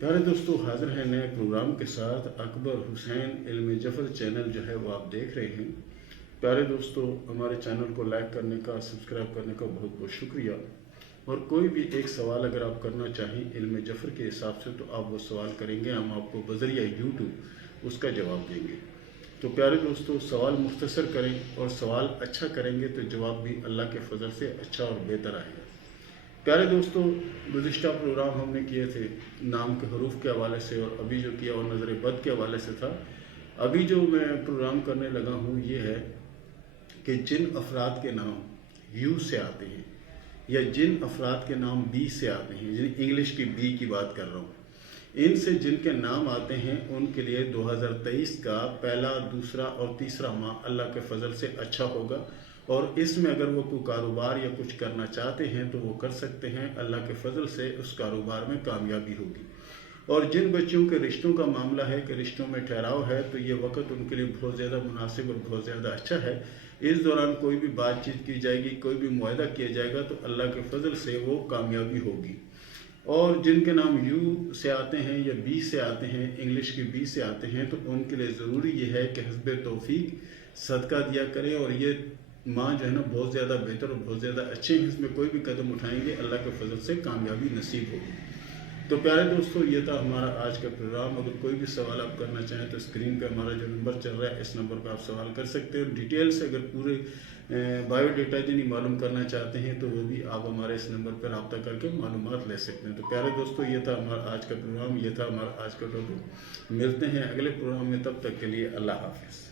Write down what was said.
प्यारे दोस्तों, हाजिर है नए प्रोग्राम के साथ। अकबर हुसैन इल्म जफ़र चैनल जो है वो आप देख रहे हैं। प्यारे दोस्तों, हमारे चैनल को लाइक करने का, सब्सक्राइब करने का बहुत बहुत शुक्रिया। और कोई भी एक सवाल अगर आप करना चाहें इल्म जफ़र के हिसाब से तो आप वो सवाल करेंगे, हम आपको बज़रिया यूट्यूब उसका जवाब देंगे। तो प्यारे दोस्तों, सवाल मुख्तसर करें और सवाल अच्छा करेंगे तो जवाब भी अल्लाह के फजल से अच्छा और बेहतर आएगा। प्यारे दोस्तों, गुज़िश्ता प्रोग्राम हमने किए थे नाम के हरूफ के हवाले से, और अभी जो किया वो नज़र बद के हवाले से था। अभी जो मैं प्रोग्राम करने लगा हूँ ये है कि जिन अफराद के नाम यू से आते हैं या जिन अफराद के नाम बी से आते हैं, जिन इंग्लिश की बी की बात कर रहा हूँ, इनसे जिनके नाम आते हैं उनके लिए 2023 का पहला, दूसरा और तीसरा माह अल्लाह के फजल से अच्छा होगा। और इसमें अगर वो कोई कारोबार या कुछ करना चाहते हैं तो वो कर सकते हैं, अल्लाह के फजल से उस कारोबार में कामयाबी होगी। और जिन बच्चों के रिश्तों का मामला है कि रिश्तों में ठहराव है, तो ये वक्त उनके लिए बहुत ज़्यादा मुनासिब और बहुत ज़्यादा अच्छा है। इस दौरान कोई भी बातचीत की जाएगी, कोई भी मुआहदा किया जाएगा तो अल्लाह के फजल से वो कामयाबी होगी। और जिनके नाम यू से आते हैं या बी से आते हैं, इंग्लिश की बी से आते हैं, तो उनके लिए ज़रूरी ये है कि हस्बे तौफीक सदका दिया करें। और ये माँ जो है ना बहुत ज़्यादा बेहतर और बहुत ज़्यादा अच्छे हैं, इसमें कोई भी कदम उठाएंगे अल्लाह के फजल से कामयाबी नसीब होगी। तो प्यारे दोस्तों, ये था हमारा आज का प्रोग्राम। अगर कोई भी सवाल आप करना चाहें तो स्क्रीन पे हमारा जो नंबर चल रहा है, इस नंबर पर आप सवाल कर सकते हैं। डिटेल से अगर पूरे बायोडेटा जिन्हें मालूम करना चाहते हैं तो वो भी आप हमारे इस नंबर पर रब्ता करके मालूमात ले सकते हैं। तो प्यारे दोस्तों, ये था हमारा आज का प्रोग्राम, ये था हमारा आज का टॉपिक। मिलते हैं अगले प्रोग्राम में, तब तक के लिए अल्लाह हाफिज़।